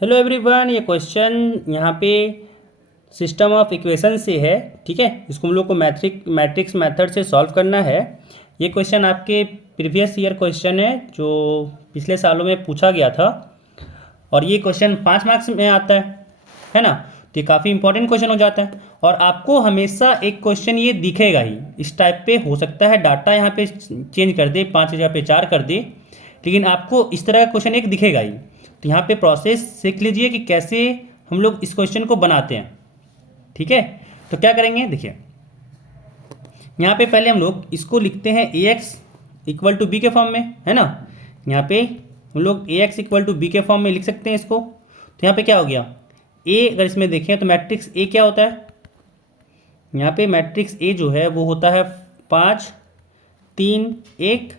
Hello everyone, ये question यहाँ पे सिस्टम ऑफ इक्वेशन से है। ठीक है, इसको हम लोग को मैट्रिक्स मेथड से सॉल्व करना है। ये क्वेश्चन आपके प्रीवियस ईयर क्वेश्चन है जो पिछले सालों में पूछा गया था, और ये क्वेश्चन 5 मार्क्स में आता है ना। तो ये काफ़ी इंपॉर्टेंट क्वेश्चन हो जाता है, और आपको हमेशा एक क्वेश्चन ये दिखेगा ही इस टाइप पे। हो सकता है डाटा यहाँ पे चेंज कर दे, 5 जगह पे 4 कर दे, लेकिन आपको इस तरह का क्वेश्चन एक दिखेगा ही। तो यहाँ पे प्रोसेस सीख लीजिए कि कैसे हम लोग इस क्वेश्चन को बनाते हैं। ठीक है, तो क्या करेंगे, देखिए यहाँ पे पहले हम लोग इसको लिखते हैं ए एक्स इक्वल टू बी के फॉर्म में, है ना। यहाँ पे हम लोग ए एक्स इक्वल टू बी के फॉर्म में लिख सकते हैं इसको। तो यहाँ पे क्या हो गया, ए अगर इसमें देखें तो मैट्रिक्स ए क्या होता है, यहाँ पे मैट्रिक्स ए जो है वो होता है 5 3 1,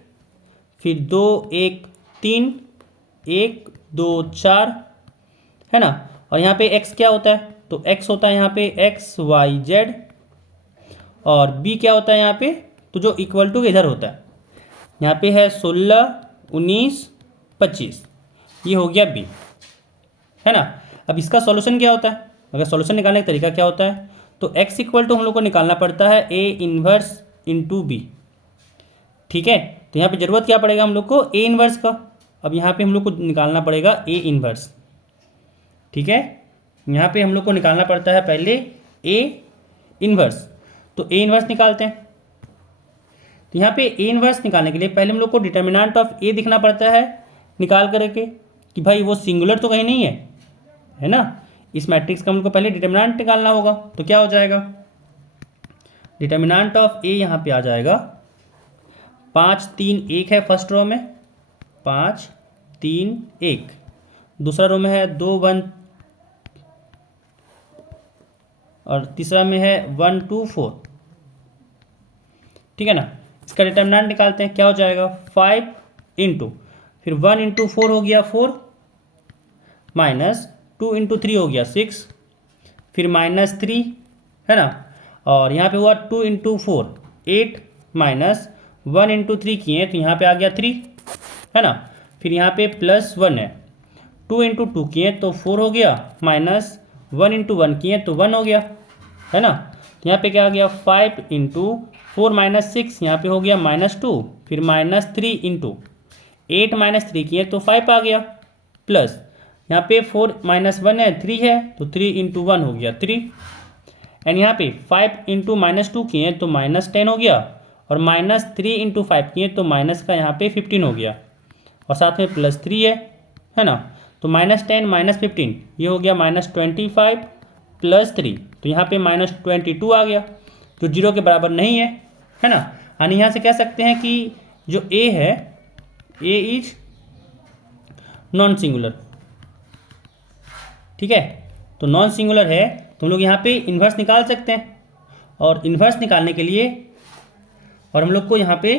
फिर 2 1 3 1 2 4, है ना। और यहाँ पे x क्या होता है, तो x होता है यहाँ पे x y z, और b क्या होता है यहाँ पे, तो जो इक्वल टू इधर होता है, यहाँ पे है 16 19 25, ये हो गया b, है ना। अब इसका सॉल्यूशन क्या होता है, अगर सॉल्यूशन निकालने का तरीका क्या होता है, तो x इक्वल टू हम लोग को निकालना पड़ता है a इन्वर्स इंटू बी। ठीक है, तो यहाँ पे ज़रूरत क्या पड़ेगा हम लोग को, a इन्वर्स का। अब यहाँ पे हम लोग को निकालना पड़ेगा a इन्वर्स। ठीक है, यहाँ पे हम लोग को निकालना पड़ता है पहले a इन्वर्स। तो a इन्वर्स निकालते हैं। तो यहाँ पे a इन्वर्स निकालने के लिए पहले हम लोग को डिटर्मिनेंट ऑफ a दिखना पड़ता है निकाल करके, कि भाई वो सिंगुलर तो कहीं नहीं है ना। इस मैट्रिक्स का हम लोग को पहले डिटर्मिनेंट निकालना होगा। तो क्या हो जाएगा, डिटर्मिनेंट ऑफ a यहाँ पे आ जाएगा 5 3 1 है फर्स्ट रो में, 5 3 1, दूसरा रो में है 2 1, और तीसरा में है 1 2 4। ठीक है ना। इसका डिटर्मिनेंट निकालते हैं, क्या हो जाएगा 5 इंटू, फिर 1 इंटू 4 हो गया 4, माइनस 2 इंटू 3 हो गया 6, फिर माइनस 3, है ना। और यहाँ पे हुआ 2 इंटू 4 8, माइनस 1 इंटू 3 किए तो यहाँ पे आ गया 3, है ना। फिर यहाँ पे प्लस 1 है, 2 इंटू 2 किए तो 4 हो गया, माइनस 1 इंटू 1 किए तो 1 हो गया, है ना। यहाँ पे क्या आ गया 5 इंटू 4 माइनस 6, यहाँ पे हो गया माइनस 2, फिर माइनस 3 इंटू 8 माइनस 3 किए तो 5 आ गया, प्लस यहाँ पे 4 माइनस 1 है 3 है, तो 3 इंटू 1 हो गया 3, एंड यहाँ पे 5 इंटू माइनस 2 किए तो माइनस 10 हो गया, और माइनस 3 इंटू 5 किए तो माइनस का यहाँ पे 15 हो गया, और साथ में प्लस 3 है ना। तो माइनस 10 माइनस 15 ये हो गया माइनस 25 प्लस 3, तो यहाँ पे माइनस 22 आ गया, जो जीरो के बराबर नहीं है ना। यानी यहाँ से कह सकते हैं कि जो a है, a इज नॉन सिंगुलर। ठीक है, तो नॉन सिंगुलर है, तो हम लोग यहाँ पे इन्वर्स निकाल सकते हैं। और इन्वर्स निकालने के लिए, और हम लोग को यहाँ पे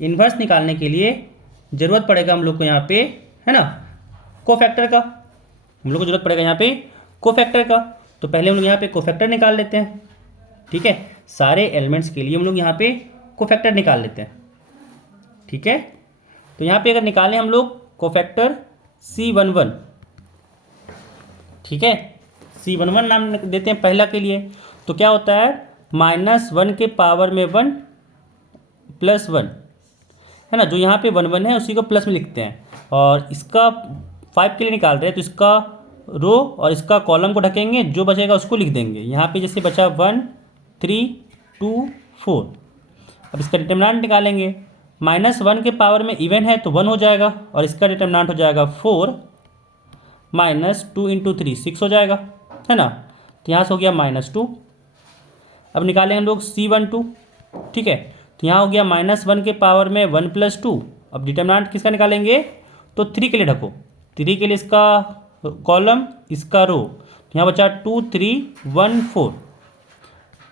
इन्वर्स निकालने के लिए ज़रूरत पड़ेगा हम लोग को यहाँ पे, है ना, कोफैक्टर का। हम लोग को जरूरत पड़ेगा यहाँ पे कोफैक्टर का। तो पहले हम लोग यहाँ पे कोफैक्टर निकाल लेते हैं। ठीक है, सारे एलिमेंट्स के लिए हम लोग यहाँ पे कोफैक्टर निकाल लेते हैं। ठीक है, तो यहाँ पे अगर निकालें हम लोग कोफैक्टर C11, ठीक है, C11 नाम देते हैं पहला के लिए। तो क्या होता है, -1 के पावर में 1 प्लस 1, है ना। जो यहाँ पे 1 1 है उसी को प्लस में लिखते हैं, और इसका 5 के लिए निकाल रहे हैं, तो इसका रो और इसका कॉलम को ढकेंगे, जो बचेगा उसको लिख देंगे। यहाँ पे जैसे बचा 1 3 2 4। अब इसका डिटर्मिनेंट निकालेंगे, -1 के पावर में इवन है तो 1 हो जाएगा, और इसका डिटर्मिनेंट हो जाएगा 4, माइनस 2 इंटू 3 6 हो जाएगा, है ना। तो यहाँ से हो गया -2। अब निकालेंगे हम लोग C12। ठीक है, तो यहाँ हो गया -1 के पावर में 1 प्लस 2। अब डिटर्मिनेंट किसका निकालेंगे, तो 3 के लिए ढको, 3 के लिए इसका कॉलम, इसका रो। तो यहाँ बचा 2 3 1 4,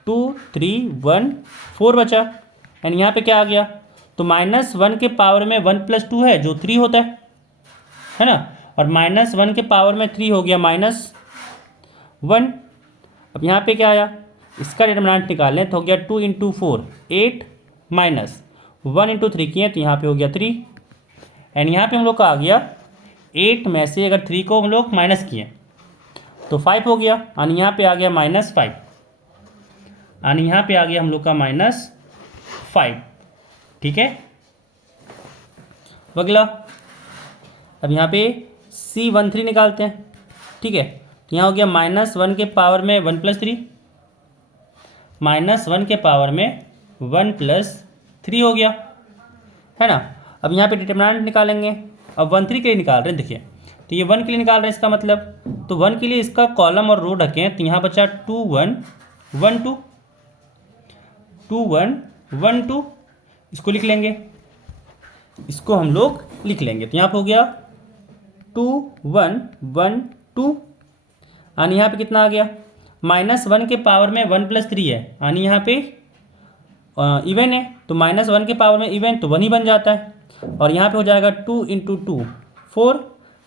2 3 1 4 बचा, एंड यहाँ पे क्या आ गया, तो -1 के पावर में 1 प्लस 2 है जो 3 होता है ना। और -1 के पावर में 3 हो गया -1। अब यहाँ पे क्या आया, इसका डिटर्मिनेंट निकालें तो हो गया 2 इंटू 4 8, माइनस 1 इंटू 3 किए तो यहाँ पे हो गया 3, एंड यहाँ पे हम लोग का आ गया 8 में से अगर 3 को हम लोग माइनस किए तो 5 हो गया, यानी यहाँ पे आ गया -5, यानी यहाँ पे आ गया हम लोग का -5। ठीक है, अगला अब यहाँ पे C13 निकालते हैं। ठीक है, तो यहाँ हो गया -1 के पावर में 1 + 3, -1 के पावर में 1 + 3 हो गया, है ना। अब यहाँ पे डिटरमिनेंट निकालेंगे। अब 1 3 के लिए निकाल रहे हैं, देखिए तो ये 1 के लिए निकाल रहे हैं, इसका मतलब तो 1 के लिए इसका कॉलम और रो ढकें, तो यहाँ बचा 2 1 1 2, 2 1 1 2, इसको लिख लेंगे, इसको हम लोग लिख लेंगे। तो यहाँ पे हो गया 2 1 1 2, यानी यहाँ पे कितना आ गया, -1 के पावर में 1 + 3 है, यानी यहाँ पे इवन है, तो -1 के पावर में इवन तो 1 ही बन जाता है। और यहाँ पे हो जाएगा 2 × 2 4,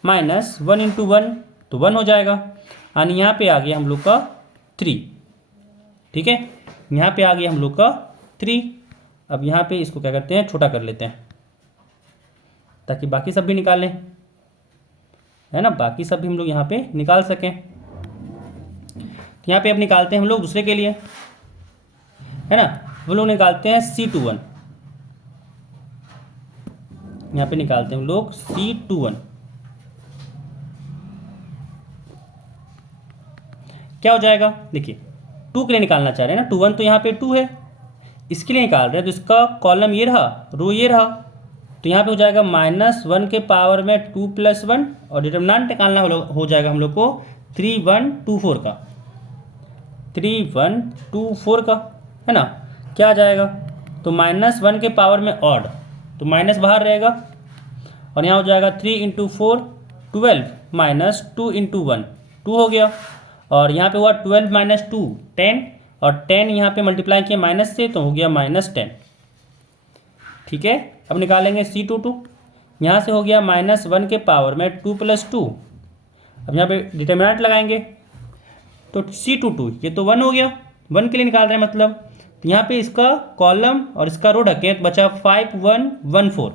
-1 × 1 तो 1 हो जाएगा, यानी यहाँ पे आ गया हम लोग का 3। ठीक है, यहाँ पे आ गया हम लोग का 3। अब यहाँ पे इसको क्या करते हैं, छोटा कर लेते हैं ताकि बाकी सब भी निकालें, है ना, बाकी सब भी हम लोग यहाँ पे निकाल सकें। तो यहाँ पे अब निकालते हैं हम लोग दूसरे के लिए, है ना, वो लोग निकालते हैं C21। यहाँ पे निकालते हैं हम लोग C21। क्या हो जाएगा, देखिए 2 के लिए निकालना चाह रहे हैं ना, 2 1 तो यहाँ पे 2 है, इसके लिए निकाल रहे हैं, तो इसका कॉलम ये रहा, रो ये रहा, तो यहाँ पे हो जाएगा -1 के पावर में 2 + 1, और डिटरमिनेंट निकालना हो जाएगा हम लोग को 3 1 2 4 का, 3 1 2 4 का, है ना। क्या आ जाएगा, तो -1 के पावर में ऑड, तो माइनस बाहर रहेगा, और यहाँ हो जाएगा 3 × 4 12, -2 × 1 2 हो गया, और यहाँ पे हुआ 12 - 2 10, और 10 यहाँ पे मल्टीप्लाई किया माइनस से, तो हो गया -10। ठीक है, अब निकालेंगे C22। यहाँ से हो गया -1 के पावर में 2 + 2, अब यहाँ पे डिटरमिनेंट लगाएंगे, तो C22 ये तो 1 हो गया, 1 के लिए निकाल रहे हैं मतलब, तो यहाँ पे इसका कॉलम और इसका रो ढकें, तो बचा 5 1 1 4,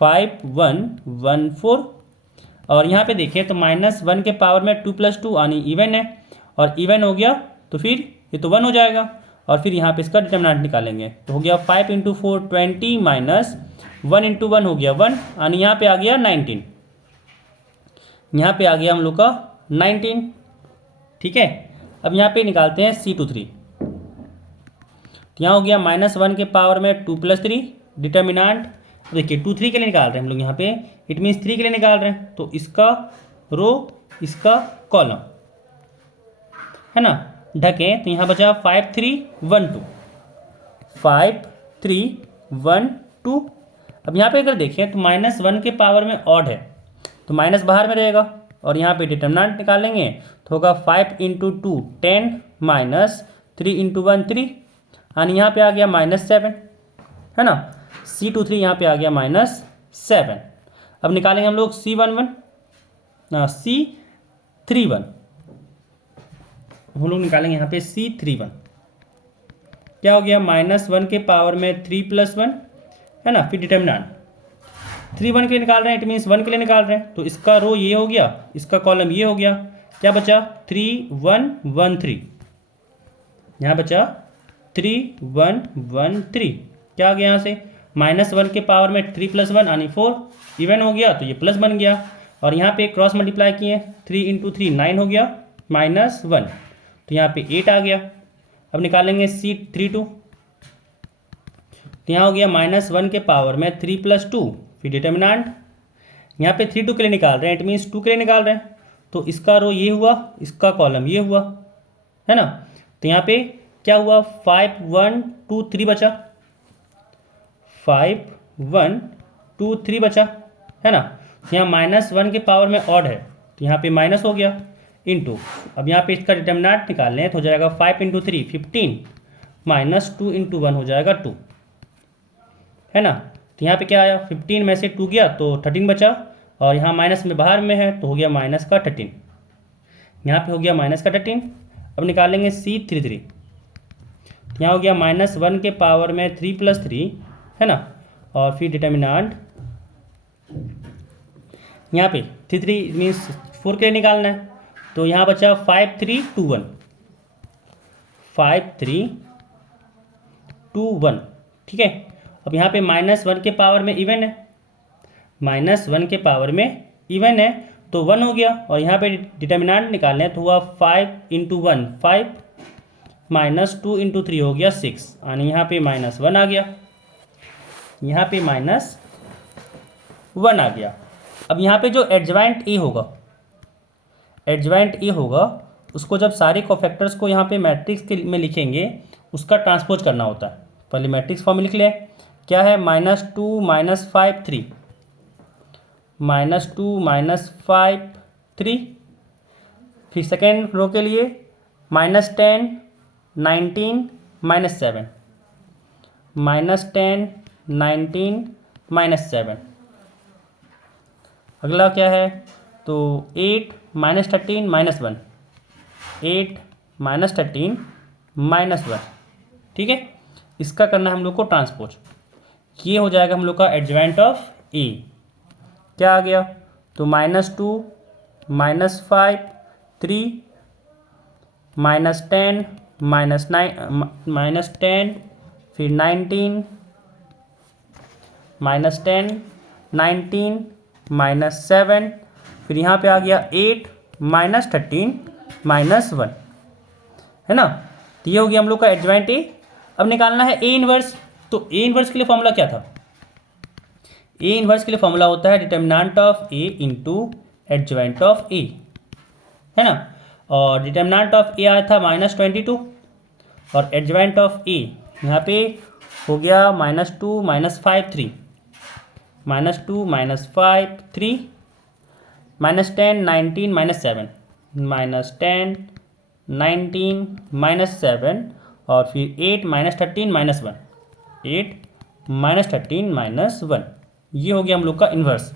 5 1 1 4, और यहाँ पे देखें तो -1 के पावर में 2 + 2 यानी इवन है, और इवन हो गया तो फिर ये तो 1 हो जाएगा, और फिर यहाँ पे इसका डिटरमिनेंट निकालेंगे, तो हो गया 5 × 4 20 -1 × 1 हो गया 1, यानी यहाँ पे आ गया 19, यहाँ पे आ गया हम लोग का 19। ठीक है, अब यहाँ पे निकालते हैं C23। तो यहाँ हो गया -1 के पावर में 2 + 3, डिटरमिनेंट देखिए 2 3 के लिए निकाल रहे हैं हम लोग, यहाँ पे इट मीन्स 3 के लिए निकाल रहे हैं, तो इसका रो इसका कॉलम, है ना, ढकें, तो यहाँ बचा 5 3 1 2, 5 3 1 2। अब यहाँ पे अगर देखें तो -1 के पावर में ऑड है, तो माइनस बाहर में रहेगा, और यहाँ पे डिटरमिनेंट निकालेंगे तो होगा 5 × 2 10 -3 × 1 3, यानी यहाँ पे आ गया -7, है ना। C23 यहाँ पे आ गया -7। अब निकालेंगे हम लोग C31 C31, हम लोग निकालेंगे यहाँ पे C31। क्या हो गया, -1 के पावर में 3 + 1, है ना, फिर डिटरमिनेंट 3 1 के लिए निकाल रहे हैं, इट मीन्स 1 के लिए निकाल रहे हैं, तो इसका रो ये हो गया, इसका कॉलम ये हो गया, क्या बचा 3 1 1 3, यहाँ बचा 3 1 1 3, क्या आ गया यहाँ से -1 के पावर में 3 + 1 यानी 4, इवन हो गया तो ये प्लस बन गया, और यहाँ पे क्रॉस मल्टीप्लाई किए 3 × 3 9 हो गया -1, तो यहाँ पे 8 आ गया। अब निकालेंगे C32, तो यहाँ हो गया -1 के पावर में 3 + 2, फिर डिटरमिनेंट यहाँ पे 3 2 के लिए निकाल रहे हैं, इट मीन्स 2 के लिए निकाल रहे हैं, तो इसका रो ये हुआ, इसका कॉलम ये हुआ, है ना। तो यहाँ पे क्या हुआ 5 1 2 3 बचा, 5 1 2 3 बचा, है ना। यहाँ -1 के पावर में ऑड है, तो यहाँ पे माइनस हो गया इनटू, अब यहाँ पे इसका डिटरमिनेंट निकालने हैं, तो हो जाएगा 5 × 3 15 -2 × 1 हो जाएगा 2, है ना। तो यहाँ पे क्या आया 15 में से 2 गया तो 13 बचा, और यहाँ माइनस में बाहर में है तो हो गया -13, यहाँ पे हो गया -13। अब निकालेंगे C33, यहाँ हो गया -1 के पावर में 3 + 3, है ना, और फिर डिटरमिनेंट यहाँ पे 3 मीन्स 4 के लिए निकालना है, तो यहाँ बचा 5 3 2 1, 5 3 2 1, ठीक है। अब यहाँ पे -1 के पावर में इवन है, -1 के पावर में इवन है तो 1 हो गया, और यहाँ पे डिटर्मिनेंट निकालना है तो हुआ 5 × 1 5, -2 × 3 हो गया 6, यानी यहाँ पे -1 आ गया, यहाँ पे -1 आ गया। अब यहाँ पे जो एडजॉइंट ए होगा, एडजॉइंट ए होगा, उसको जब सारे कोफैक्टर्स को यहाँ पे मैट्रिक्स के में लिखेंगे उसका ट्रांसपोज करना होता है। पहले मैट्रिक्स फॉर्म में लिख लें, क्या है, -2 -5 3, -2 -5 3, फिर सेकेंड रो के लिए -10 19 -7, -10 19 -7। अगला क्या है, तो 8 -13 -1, 8 -13 -1, ठीक है। इसका करना है हम लोग को ट्रांसपोज, ये हो जाएगा हम लोग का एडजॉइंट ऑफ ए। क्या आ गया, तो -2 -5 3 -10 -10, फिर 19 -10 19 -7, फिर यहाँ पे आ गया 8 -13 -1, है ना। तो ये हो गया हम लोग का एडजॉइंट ए। अब निकालना है ए इनवर्स, तो ए इनवर्स के लिए फॉर्मूला क्या था, ए इनवर्स के लिए फॉर्मूला होता है determinant of A into adjoint of A, है ना। और डिटर्मिनेंट ऑफ ए आया था -22, और एडजॉइंट ऑफ ए यहाँ पे हो गया -2 -5 3, -2 -5 3, -10 19 -7, -10 19 -7, और फिर 8 -13 -1, 8 -13 -1, ये हो गया हम लोग का इन्वर्स।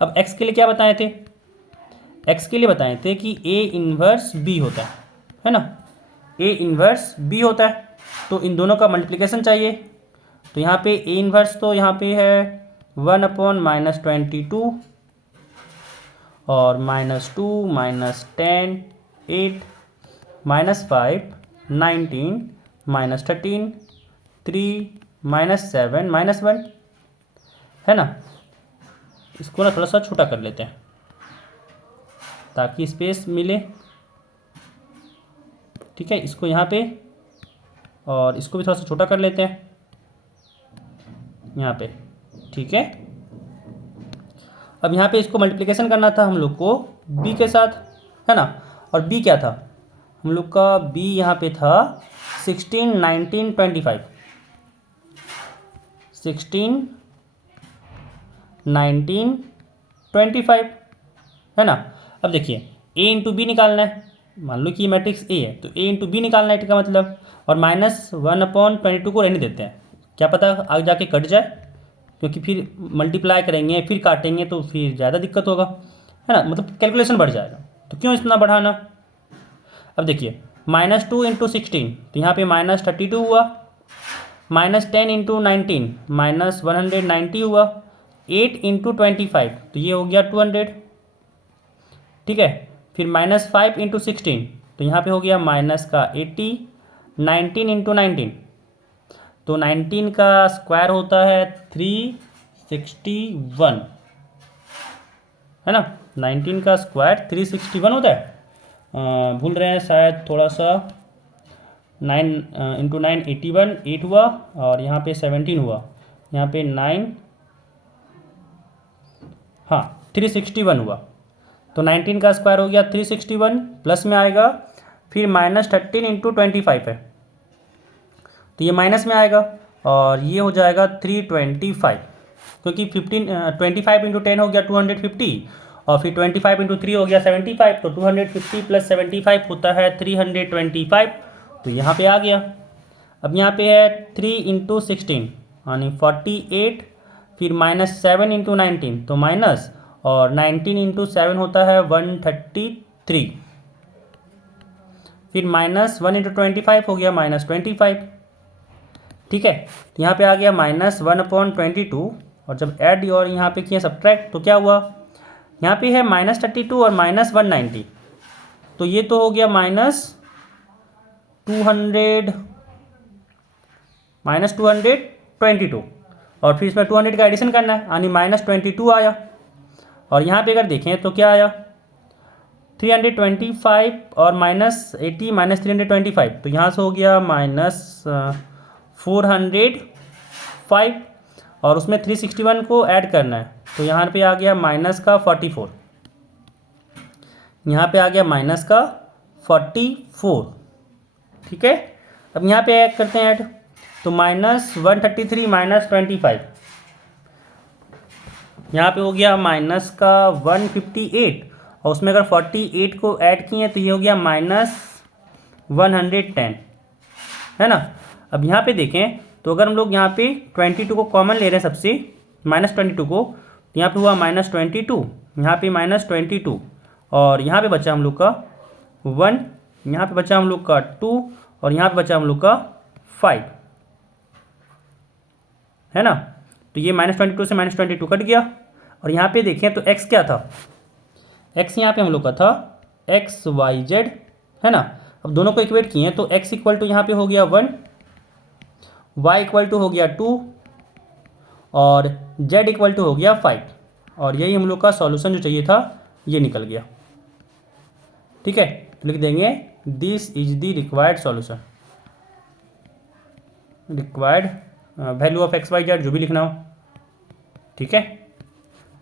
अब x के लिए क्या बताए थे, x के लिए बताए थे कि a इन्वर्स b होता है ना, a इन्वर्स b होता है, तो इन दोनों का मल्टीप्लिकेशन चाहिए। तो यहाँ पे a इन्वर्स तो यहाँ पे है 1/-22, और -2 -10 8 -5 19 -13 3 -7 -1, है ना। इसको ना थोड़ा सा छोटा कर लेते हैं ताकि स्पेस मिले, ठीक है। इसको यहाँ पे, और इसको भी थोड़ा सा छोटा कर लेते हैं यहाँ पे, ठीक है। अब यहाँ पे इसको मल्टीप्लिकेशन करना था हम लोग को b के साथ, है ना। और b क्या था हम लोग का, b यहाँ पे था 16 19 25, 16 19 25, है ना। अब देखिए a इंटू बी निकालना है, मान लो कि ये मैट्रिक्स a है तो a इंटू बी निकालना है, का मतलब, और -1/22 को रहने देते हैं, क्या पता आगे जाके कट जाए, क्योंकि फिर मल्टीप्लाई करेंगे फिर काटेंगे तो फिर ज़्यादा दिक्कत होगा, है ना, मतलब कैलकुलेशन बढ़ जाएगा, तो क्यों इतना बढ़ाना। अब देखिए -2 × 16, तो यहाँ पे -32 हुआ, -10 × 19 -190 हुआ, 8 × 25 तो ये हो गया 200, ठीक है। फिर -5 × 16 तो यहाँ पे हो गया -80, 19 × 19 तो 19 का स्क्वायर होता है 361, है ना। 19 का स्क्वायर 361 होता है, भूल रहे हैं शायद थोड़ा सा, 9 × 9 81, 8 हुआ, और यहाँ पे 17 हुआ, यहाँ पे 9, हाँ 361 हुआ, तो 19 का स्क्वायर हो गया 361, प्लस में आएगा, फिर -13 × 25 है तो ये माइनस में आएगा, और ये हो जाएगा 325, क्योंकि 25 × 10 हो गया 250, और फिर 25 × 3 हो गया 75, तो 250 + 75 होता है 325, तो यहाँ पे आ गया। अब यहाँ पे है 3 × 16 यानी 48, फिर -7 × 19 तो माइनस, और 19 × 7 होता है 133, फिर -1 × 25 हो गया -25, ठीक है। तो यहाँ पे आ गया -1/22, और जब ऐड और यहाँ पे किए सब्ट्रैक्ट तो क्या हुआ, यहाँ पे है -32 और -190, तो ये तो हो गया -222 और फिर इसमें 200 का एडिशन करना है, यानी -22 आया। और यहाँ पे अगर देखें तो क्या आया, 325 और -80 -325, तो यहाँ से हो गया -405 और उसमें 361 को ऐड करना है, तो यहाँ पे आ गया -44, यहाँ पे आ गया -44। ठीक है, अब यहाँ पे ऐड करते हैं ऐड, तो -133 -25, यहाँ पे हो गया -158 और उसमें अगर 48 को ऐड किए तो ये हो गया -110, है ना। अब यहाँ पे देखें तो अगर हम लोग यहाँ पे 22 को कॉमन ले रहे हैं सबसे, -22 को, तो यहाँ पे हुआ -22, यहाँ पे -22 और यहाँ पे बचा हम लोग का 1, यहाँ पे बचा हम लोग का 2 और यहाँ पे बचा हम लोग का 5, है ना। तो ये -22 से -22 कट गया और यहाँ पे देखें तो x क्या था, x यहाँ पे हम लोग का था XYZ, है ना। अब दोनों को इक्वेट किए तो x इक्वल टू यहाँ पे हो गया 1, y इक्वल टू हो गया 2 और z इक्वल टू हो गया 5, और यही हम लोग का सॉल्यूशन जो चाहिए था ये निकल गया। ठीक है, तो लिख देंगे this is the required solution, required value of XYZ जो भी लिखना हो। ठीक है,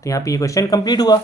तो यहाँ पे ये क्वेश्चन कंप्लीट हुआ।